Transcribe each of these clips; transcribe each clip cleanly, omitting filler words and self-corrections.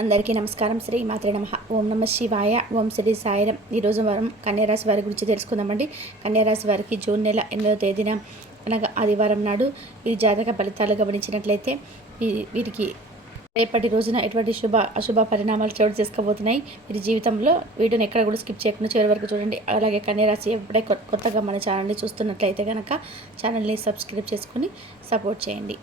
అందరికీ నమస్కారం. శ్రీ మాత్రే నమః. ఓం నమ శివాయ. ఓం శ్రీ సాయిరం. ఈరోజు మనం కన్యారాశి వారి గురించి తెలుసుకుందామండి. కన్యారాశి వారికి జూన్ నెల 8వ తేదీన అనగా ఆదివారం నాడు ఈ జాతక ఫలితాలు గమనించినట్లయితే వీరికి రేపటి రోజున ఎటువంటి అశుభ పరిణామాలు చోటు చేసుకోబోతున్నాయి. వీరి జీవితంలో వీడియోని ఎక్కడ కూడా స్కిప్ చేయకుండా చివరి వరకు చూడండి. అలాగే కన్యారాశి ఎప్పుడే కొత్తగా మన ఛానల్ని చూస్తున్నట్లయితే కనుక ఛానల్ని సబ్స్క్రైబ్ చేసుకుని సపోర్ట్ చేయండి.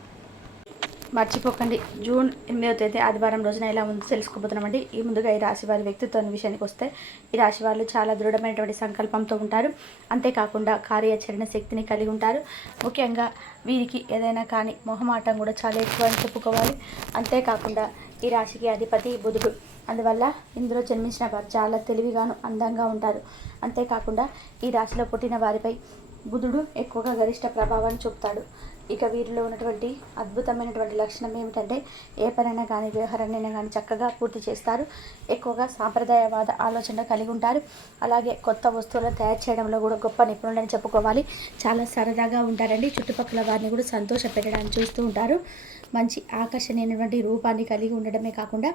మర్చిపోకండి. జూన్ 8వ తేదీ ఆదివారం రోజున ఎలా ఉందో తెలుసుకోబోతున్నామండి. ఈ ముందుగా ఈ రాశి వారి వ్యక్తిత్వం విషయానికి వస్తే ఈ రాశి వాళ్ళు చాలా దృఢమైనటువంటి సంకల్పంతో ఉంటారు. అంతేకాకుండా కార్యాచరణ శక్తిని కలిగి ఉంటారు. ముఖ్యంగా వీరికి ఏదైనా కానీ మొహమాటం కూడా చాలా ఎక్కువ అని చెప్పుకోవాలి. అంతేకాకుండా ఈ రాశికి అధిపతి బుధుడు. అందువల్ల ఇందులో జన్మించిన వారు చాలా తెలివిగాను అందంగా ఉంటారు. అంతేకాకుండా ఈ రాశిలో పుట్టిన వారిపై బుధుడు ఎక్కువగా గరిష్ట ప్రభావాన్ని చూపుతాడు. ఇక వీరిలో ఉన్నటువంటి అద్భుతమైనటువంటి లక్షణం ఏమిటంటే ఏ పనైనా కానీ వ్యవహారాన్నైనా కానీ చక్కగా పూర్తి చేస్తారు. ఎక్కువగా సాంప్రదాయవాద ఆలోచన కలిగి ఉంటారు. అలాగే కొత్త వస్తువులను తయారు చేయడంలో కూడా గొప్ప నిపుణులని చెప్పుకోవాలి. చాలా సరదాగా ఉంటారండి. చుట్టుపక్కల వారిని కూడా సంతోష పెట్టడానికి చూస్తూ ఉంటారు. మంచి ఆకర్షణీయమైనటువంటి రూపాన్ని కలిగి ఉండడమే కాకుండా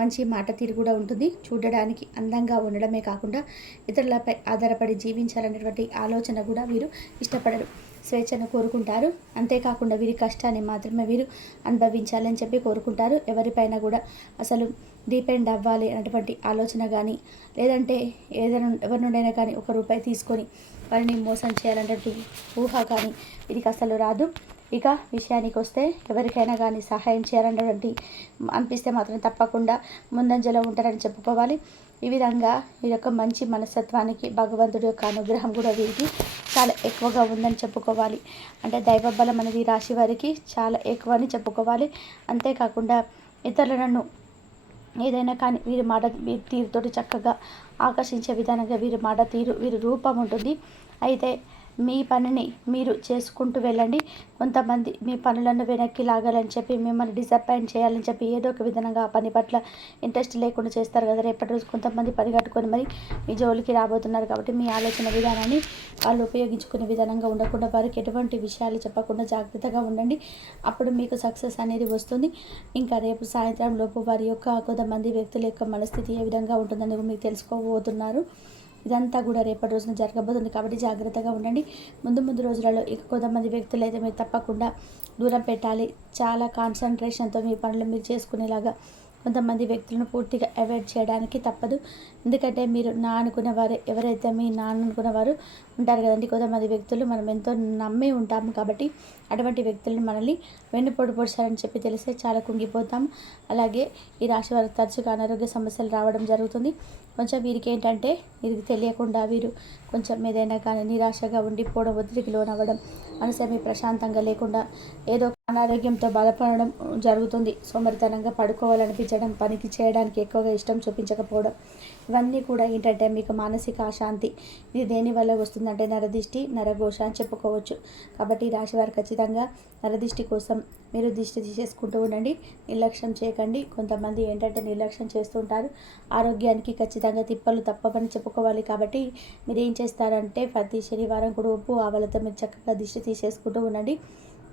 మంచి మాట తీరు కూడా ఉంటుంది. చూడడానికి అందంగా ఉండడమే కాకుండా ఇతరులపై ఆధారపడి జీవించాలనేటువంటి ఆలోచన కూడా వీరు ఇష్టపడరు. స్వేచ్ఛను కోరుకుంటారు. అంతేకాకుండా వీరి కష్టాన్ని మాత్రమే వీరు అనుభవించాలని చెప్పి కోరుకుంటారు. ఎవరిపైన కూడా అసలు డిపెండ్ అవ్వాలి అన్నటువంటి ఆలోచన కానీ లేదంటే ఏదైనా ఎవరి నుండైనా కానీ ₹1 తీసుకొని వారిని మోసం చేయాలన్నటువంటి ఊహ కానీ వీరికి అసలు రాదు. ఇక విషయానికి వస్తే ఎవరికైనా కానీ సహాయం చేయాలన్నటువంటి అనిపిస్తే మాత్రం తప్పకుండా ముందంజలో ఉంటారని చెప్పుకోవాలి. ఈ విధంగా ఈ యొక్క మంచి మనస్తత్వానికి భగవంతుడి యొక్క అనుగ్రహం కూడా వీరికి చాలా ఎక్కువగా ఉందని చెప్పుకోవాలి. అంటే దైవ బలం అనేది రాశి వారికి చాలా ఎక్కువ అని చెప్పుకోవాలి. అంతేకాకుండా ఇతరులను ఏదైనా కానీ వీరి మాట తీరుతోటి చక్కగా ఆకర్షించే విధానంగా వీరి మాట తీరు వీరి రూపం ఉంటుంది. అయితే మీ పనిని మీరు చేసుకుంటూ వెళ్ళండి. కొంతమంది మీ పనులను వెనక్కి లాగాలని చెప్పి మిమ్మల్ని డిసప్పాయింట్ చేయాలని చెప్పి ఏదో ఒక విధంగా ఆ పని పట్ల ఇంట్రెస్ట్ లేకుండా చేస్తారు కదా. రేపటి రోజు కొంతమంది పని కట్టుకొని మరి మీ జోలికి రాబోతున్నారు. కాబట్టి మీ ఆలోచన విధానాన్ని వాళ్ళు ఉపయోగించుకునే విధానంగా ఉండకుండా వారికి ఎటువంటి విషయాలు చెప్పకుండా జాగ్రత్తగా ఉండండి. అప్పుడు మీకు సక్సెస్ అనేది వస్తుంది. ఇంకా రేపు సాయంత్రం లోపు వారి యొక్క కొంతమంది వ్యక్తుల యొక్క మనస్థితి ఏ విధంగా ఉంటుందని మీకు తెలుసుకోబోతున్నారు. ఇదంతా కూడా రేపటి రోజున జరగబోతుంది. కాబట్టి జాగ్రత్తగా ఉండండి. ముందు రోజులలో ఇక కొంతమంది వ్యక్తులు అయితే మీరు తప్పకుండా దూరం పెట్టాలి. చాలా కాన్సన్ట్రేషన్తో మీ పనులు మీరు చేసుకునేలాగా కొంతమంది వ్యక్తులను పూర్తిగా అవాయిడ్ చేయడానికి తప్పదు. ఎందుకంటే మీరు నా అనుకున్న వారు ఎవరైతే మీ నాన్న అనుకున్న వారు ఉంటారు కదండి. కొంతమంది వ్యక్తులు మనం ఎంతో నమ్మి ఉంటాము. కాబట్టి అటువంటి వ్యక్తులను మనల్ని వెన్నుపోటు పొడిచారని చెప్పి తెలిస్తే చాలా కుంగిపోతాము. అలాగే ఈ రాశి వారికి తరచుగా అనారోగ్య సమస్యలు రావడం జరుగుతుంది. కొంచెం వీరికి ఏంటంటే వీరికి తెలియకుండా వీరు కొంచెం ఏదైనా కానీ నిరాశగా ఉండిపోవడం, ఒత్తిడికి లోనవ్వడం, మనసేమీ ప్రశాంతంగా లేకుండా ఏదో అనారోగ్యంతో బాధపడడం జరుగుతుంది. సోమరితనంగా పడుకోవాలనిపించడం, పనికి చేయడానికి ఎక్కువగా ఇష్టం చూపించకపోవడం, ఇవన్నీ కూడా ఏంటంటే మీకు మానసిక అశాంతి. ఇది దేనివల్ల వస్తుందంటే నరదిష్టి, నరఘోష అని చెప్పుకోవచ్చు. కాబట్టి ఈ రాశి వారు ఖచ్చితంగా నరదిష్టి కోసం మీరు దిష్టి తీసేసుకుంటూ ఉండండి. నిర్లక్ష్యం చేయకండి. కొంతమంది ఏంటంటే నిర్లక్ష్యం చేస్తుంటారు. ఆరోగ్యానికి ఖచ్చితంగా తిప్పలు తప్పవని చెప్పుకోవాలి. కాబట్టి మీరు ఏం చేస్తారంటే ప్రతి శనివారం కూడా ఉప్పు ఆవలతో మీరు చక్కగా దిష్టి తీసేసుకుంటూ ఉండండి.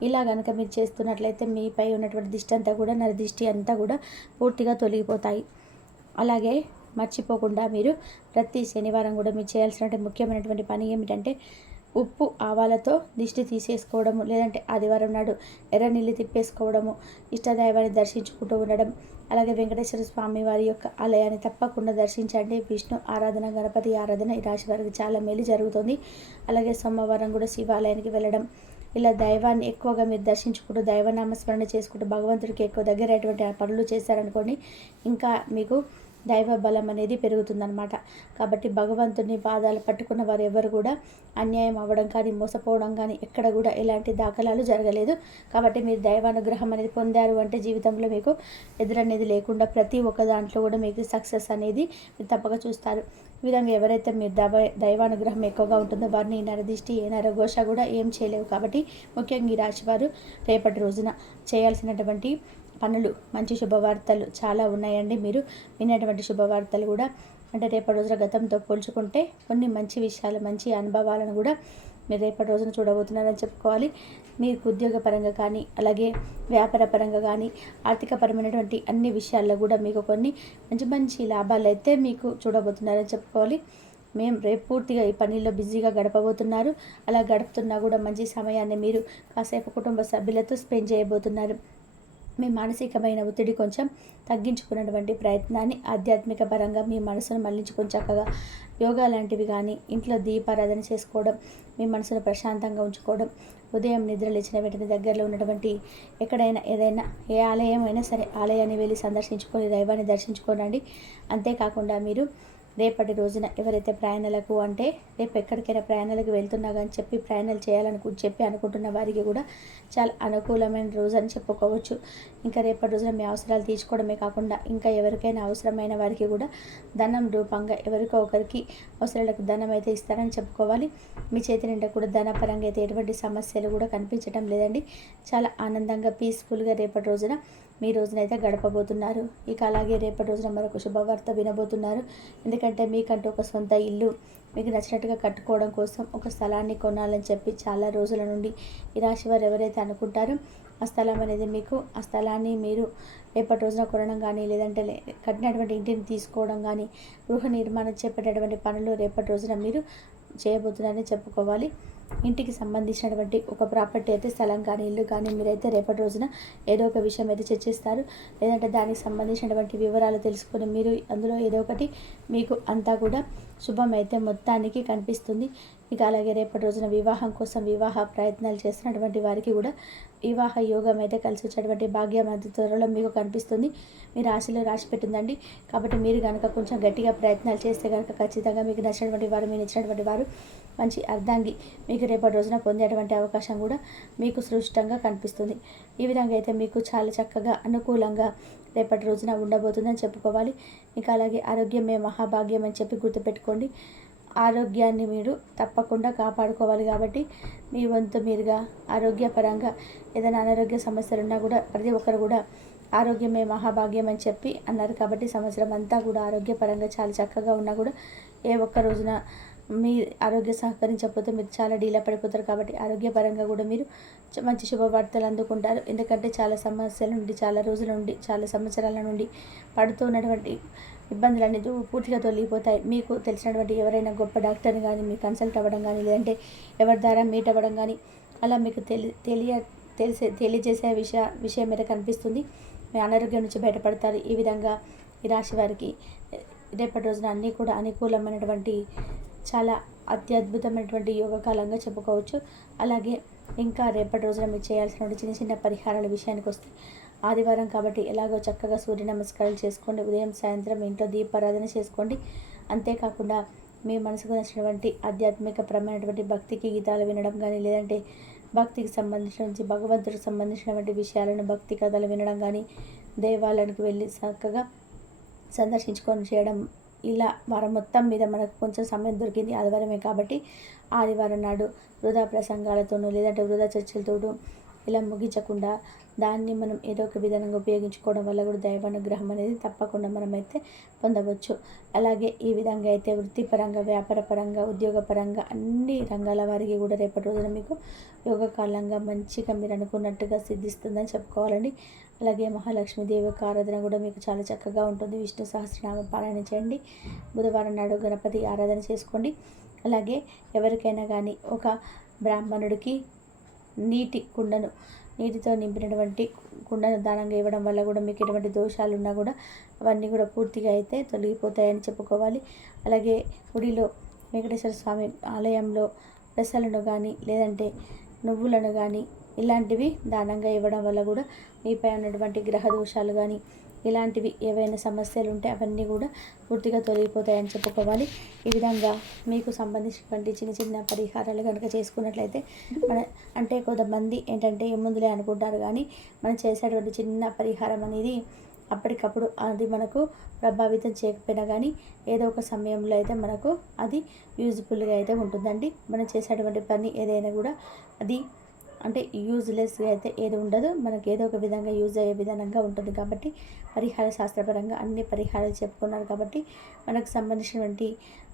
ఇలా కనుక మీరు చేస్తున్నట్లయితే మీపై ఉన్నటువంటి దిష్టి అంతా కూడా నరదిష్టి అంతా కూడా పూర్తిగా తొలగిపోతాయి. అలాగే మర్చిపోకుండా మీరు ప్రతి శనివారం కూడా మీరు చేయాల్సినటువంటి ముఖ్యమైనటువంటి పని ఏమిటంటే ఉప్పు ఆవాలతో దిష్టి తీసేసుకోవడము, లేదంటే ఆదివారం నాడు ఎర్ర నీళ్ళు తిప్పేసుకోవడము, ఇష్టదైవాన్ని దర్శించుకుంటూ ఉండడం. అలాగే వెంకటేశ్వర స్వామి వారి యొక్క ఆలయాన్ని తప్పకుండా దర్శించండి. విష్ణు ఆరాధన, గణపతి ఆరాధన ఈ రాశి వారికి చాలా మేలు జరుగుతుంది. అలాగే సోమవారం కూడా శివాలయానికి వెళ్ళడం, ఇలా దైవాన్ని ఎక్కువగా మీరు దర్శించుకుంటూ దైవనామస్మరణ చేసుకుంటూ భగవంతుడికి ఎక్కువ దగ్గరైనటువంటి ఆ పనులు చేశారనుకోండి, ఇంకా మీకు దైవ బలం అనేది పెరుగుతుందన్నమాట. కాబట్టి భగవంతుని పాదాలు పట్టుకున్న వారు ఎవరు కూడా అన్యాయం అవ్వడం కానీ మోసపోవడం కానీ ఎక్కడ కూడా ఎలాంటి దాఖలాలు జరగలేదు. కాబట్టి మీరు దైవానుగ్రహం అనేది పొందారు అంటే జీవితంలో మీకు ఎదురనేది లేకుండా ప్రతి ఒక్క దాంట్లో కూడా మీకు సక్సెస్ అనేది మీరు తప్పక చూస్తారు. ఈ విధంగా ఎవరైతే మీరు దైవానుగ్రహం ఎక్కువగా ఉంటుందో వారిని నరదిష్టి నరఘోష కూడా ఏం చేయలేవు. కాబట్టి ముఖ్యంగా ఈ రాశివారు రేపటి రోజున చేయాల్సినటువంటి పనులు, మంచి శుభవార్తలు చాలా ఉన్నాయండి. మీరు వినేటువంటి శుభవార్తలు కూడా అంటే రేపటి రోజున గతంతో పోల్చుకుంటే కొన్ని మంచి విషయాలు, మంచి అనుభవాలను కూడా మీరు రేపటి రోజున చూడబోతున్నారని చెప్పుకోవాలి. మీకు ఉద్యోగపరంగా కానీ, అలాగే వ్యాపార పరంగా కానీ, ఆర్థికపరమైనటువంటి అన్ని విషయాల్లో కూడా మీకు కొన్ని మంచి మంచి లాభాలు అయితే మీకు చూడబోతున్నారని చెప్పుకోవాలి. మేము రేపు పూర్తిగా ఈ పనిలో బిజీగా గడపబోతున్నారు. అలా గడుపుతున్నా కూడా మంచి సమయాన్ని మీరు కాసేపు కుటుంబ సభ్యులతో స్పెండ్ చేయబోతున్నారు. మీ మానసికమైన ఒత్తిడి కొంచెం తగ్గించుకున్నటువంటి ప్రయత్నాన్ని ఆధ్యాత్మిక పరంగా మీ మనసును మళ్లించుకొని చక్కగా యోగా లాంటివి కానీ, ఇంట్లో దీపారాధన చేసుకోవడం, మీ మనసును ప్రశాంతంగా ఉంచుకోవడం, ఉదయం నిద్ర లేచిన వెంటనే దగ్గరలో ఉన్నటువంటి ఎక్కడైనా ఏదైనా ఏ ఆలయం అయినా సరే ఆలయాన్ని వెళ్ళి సందర్శించుకొని దైవాన్ని దర్శించుకోనండి. అంతేకాకుండా మీరు రేపటి రోజున ఎవరైతే ప్రయాణాలకు అంటే రేపు ఎక్కడికైనా ప్రయాణాలకు వెళ్తున్నా కానీ ప్రయాణాలు చేయాలని అనుకుంటున్న వారికి కూడా చాలా అనుకూలమైన రోజు అని చెప్పుకోవచ్చు. ఇంకా రేపటి రోజున మీ అవసరాలు తీర్చుకోవడమే కాకుండా ఇంకా ఎవరికైనా అవసరమైన వారికి కూడా ధనం రూపంగా ఎవరికో ఒకరికి అవసరాలకు ధనం అయితే ఇస్తారని చెప్పుకోవాలి. మీ చేతి నిండా కూడా ధనపరంగా అయితే ఎటువంటి సమస్యలు కూడా కనిపించడం లేదండి. చాలా ఆనందంగా పీస్ఫుల్గా రేపటి రోజున మీ రోజునైతే గడపబోతున్నారు. ఇక అలాగే రేపటి రోజున మరొక శుభవార్త వినబోతున్నారు. ఎందుకంటే మీకంటూ ఒక సొంత ఇల్లు మీకు నచ్చినట్టుగా కట్టుకోవడం కోసం ఒక స్థలాన్ని కొనాలని చెప్పి చాలా రోజుల నుండి ఈ రాశి వారు ఎవరైతే అనుకుంటారో ఆ స్థలం అనేది మీకు ఆ స్థలాన్ని మీరు రేపటి రోజున కొనడం కానీ, లేదంటే కట్టినటువంటి ఇంటిని తీసుకోవడం కానీ, గృహ నిర్మాణం చేపట్టేటువంటి పనులు రేపటి రోజున మీరు చేయబోతున్నారని చెప్పుకోవాలి. ఇంటికి సంబంధించినటువంటి ఒక ప్రాపర్టీ అయితే స్థలం కానీ, ఇల్లు కానీ మీరైతే రేపటి రోజున ఏదో ఒక విషయం అయితే చర్చిస్తారు. లేదంటే దానికి సంబంధించినటువంటి వివరాలు తెలుసుకొని మీరు అందులో ఏదో ఒకటి మీకు అంతా కూడా శుభం అయితే మొత్తానికి కనిపిస్తుంది. ఇక అలాగే రేపటి రోజున వివాహం కోసం వివాహ ప్రయత్నాలు చేస్తున్నటువంటి వారికి కూడా వివాహ యోగం అయితే కలిసి వచ్చేటువంటి భాగ్యం అతి త్వరలో మీకు కనిపిస్తుంది. మీ రాశిలో రాసి పెట్టిందండి. కాబట్టి మీరు కనుక కొంచెం గట్టిగా ప్రయత్నాలు చేస్తే కనుక ఖచ్చితంగా మీకు నచ్చినటువంటి వారు, మీరు ఇచ్చినటువంటి వారు మంచి అర్ధాంగి మీకు రేపటి రోజున పొందేటువంటి అవకాశం కూడా మీకు సృష్టంగా కనిపిస్తుంది. ఈ విధంగా అయితే మీకు చాలా చక్కగా అనుకూలంగా రేపటి రోజున ఉండబోతుందని చెప్పుకోవాలి. ఇంకా అలాగే ఆరోగ్యమే మహాభాగ్యం అని చెప్పి గుర్తుపెట్టుకోండి. ఆరోగ్యాన్ని మీరు తప్పకుండా కాపాడుకోవాలి. కాబట్టి మీ వంతు మీరుగా ఆరోగ్యపరంగా ఏదైనా అనారోగ్య సమస్యలు ఉన్నా కూడా ప్రతి ఒక్కరు కూడా ఆరోగ్యమే మహాభాగ్యం అని చెప్పి అన్నారు. కాబట్టి సంవత్సరం అంతా కూడా ఆరోగ్యపరంగా చాలా చక్కగా ఉన్నా కూడా ఏ ఒక్క రోజున మీ ఆరోగ్య సహకరించకపోతే మీరు చాలా డీలా పడిపోతారు. కాబట్టి ఆరోగ్యపరంగా కూడా మీరు మంచి శుభవార్తలు అందుకుంటారు. ఎందుకంటే చాలా సమస్యల నుండి, చాలా రోజుల నుండి, చాలా సంవత్సరాల నుండి పడుతూ ఉన్నటువంటి ఇబ్బందులన్నీ పూర్తిగా తొలగిపోతాయి. మీకు తెలిసినటువంటి ఎవరైనా గొప్ప డాక్టర్ని కానీ మీరు కన్సల్ట్ అవ్వడం కానీ, లేదంటే ఎవరి ద్వారా మీట్ అవ్వడం కానీ అలా మీకు తెలియజేసే విషయం మీద కనిపిస్తుంది. మీ అనారోగ్యం నుంచి బయటపడతారు. ఈ విధంగా ఈ రాశి వారికి రేపటి రోజున అన్నీ కూడా అనుకూలమైనటువంటి చాలా అత్యద్భుతమైనటువంటి యోగకాలంగా చెప్పుకోవచ్చు. అలాగే ఇంకా రేపటి రోజున మీరు చేయాల్సిన చిన్న చిన్న పరిహారాల విషయానికి వస్తే ఆదివారం కాబట్టి ఎలాగో చక్కగా సూర్య నమస్కారాలు చేసుకోండి. ఉదయం సాయంత్రం ఇంట్లో దీపారాధన చేసుకోండి. అంతేకాకుండా మీ మనసుకు నచ్చినటువంటి ఆధ్యాత్మికపరమైనటువంటి భక్తికి గీతాలు వినడం కానీ, లేదంటే భక్తికి సంబంధించిన భగవంతుడికి సంబంధించినటువంటి విషయాలను భక్తి కథలు వినడం కానీ, దేవాలయానికి వెళ్ళి చక్కగా సందర్శించుకొని చేయడం, ఇలా వారం మొత్తం మీద మనకు కొంచెం సమయం దొరికింది ఆదివారమే కాబట్టి ఆదివారం నాడు వృధా ప్రసంగాలతోనూ లేదంటే వృధా చర్చలతోనూ ఇలా ముగించకుండా దాన్ని మనం ఏదో ఒక విధానంగా ఉపయోగించుకోవడం వల్ల కూడా దైవానుగ్రహం అనేది తప్పకుండా మనమైతే పొందవచ్చు. అలాగే ఈ విధంగా అయితే వృత్తిపరంగా, వ్యాపారపరంగా, ఉద్యోగపరంగా అన్ని రంగాల వారికి కూడా రేపటి రోజున మీకు యోగకాలంగా మంచిగా మీరు అనుకున్నట్టుగా సిద్ధిస్తుందని చెప్పుకోవాలండి. అలాగే మహాలక్ష్మీదేవి యొక్క ఆరాధన కూడా మీకు చాలా చక్కగా ఉంటుంది. విష్ణు సహస్రనామం పారాయణ చేయండి. బుధవారం నాడు గణపతి ఆరాధన చేసుకోండి. అలాగే ఎవరికైనా కానీ ఒక బ్రాహ్మణుడికి నీటితో నింపినటువంటి కుండను దానంగా ఇవ్వడం వల్ల కూడా మీకు ఎటువంటి దోషాలు ఉన్నా కూడా అవన్నీ కూడా పూర్తిగా అయితే తొలగిపోతాయని చెప్పుకోవాలి. అలాగే గుడిలో వెంకటేశ్వర స్వామి ఆలయంలో పెసలను కానీ, లేదంటే నువ్వులను కానీ ఇలాంటివి దానంగా ఇవ్వడం వల్ల కూడా మీపై ఉన్నటువంటి గ్రహ దోషాలు కానీ ఇలాంటివి ఏవైనా సమస్యలు ఉంటే అవన్నీ కూడా పూర్తిగా తొలగిపోతాయని చెప్పుకోవాలి. ఈ విధంగా మీకు సంబంధించినటువంటి చిన్న చిన్న పరిహారాలు కనుక చేసుకున్నట్లయితే అంటే కొంతమంది ఏంటంటే ముందులే అనుకుంటారు, కానీ మనం చేసేటువంటి చిన్న పరిహారం అనేది అప్పటికప్పుడు అది మనకు ప్రభావితం చేయకపోయినా కానీ ఏదో ఒక సమయంలో అయితే మనకు అది యూజ్ఫుల్గా అయితే ఉంటుందండి. మనం చేసేటువంటి పని ఏదైనా కూడా అది అంటే యూజ్లెస్గా అయితే ఏది ఉండదు. మనకి ఏదో ఒక విధంగా యూజ్ అయ్యే విధానంగా ఉంటుంది కాబట్టి పరిహార శాస్త్రపరంగా అన్ని పరిహారాలు చెప్పుకున్నారు కాబట్టి మనకు సంబంధించినటువంటి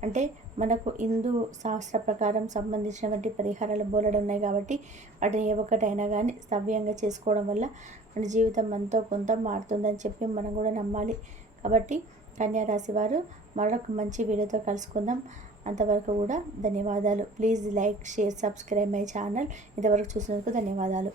అంటే మనకు హిందూ శాస్త్ర ప్రకారం సంబంధించినటువంటి పరిహారాలు బోలెడు ఉన్నాయి కాబట్టి వాటిని ఏ ఒక్కటైనా కానీ సవ్యంగా చేసుకోవడం వల్ల మన జీవితం ఎంతో కొంత మారుతుందని చెప్పి మనం కూడా నమ్మాలి. కాబట్టి కన్యా రాశి వారు మరొక మంచి వీడియోతో కలుసుకుందాం. అంతవరకు కూడా ధన్యవాదాలు. Please like, share, subscribe my channel. ఇంతవరకు చూసినందుకు ధన్యవాదాలు.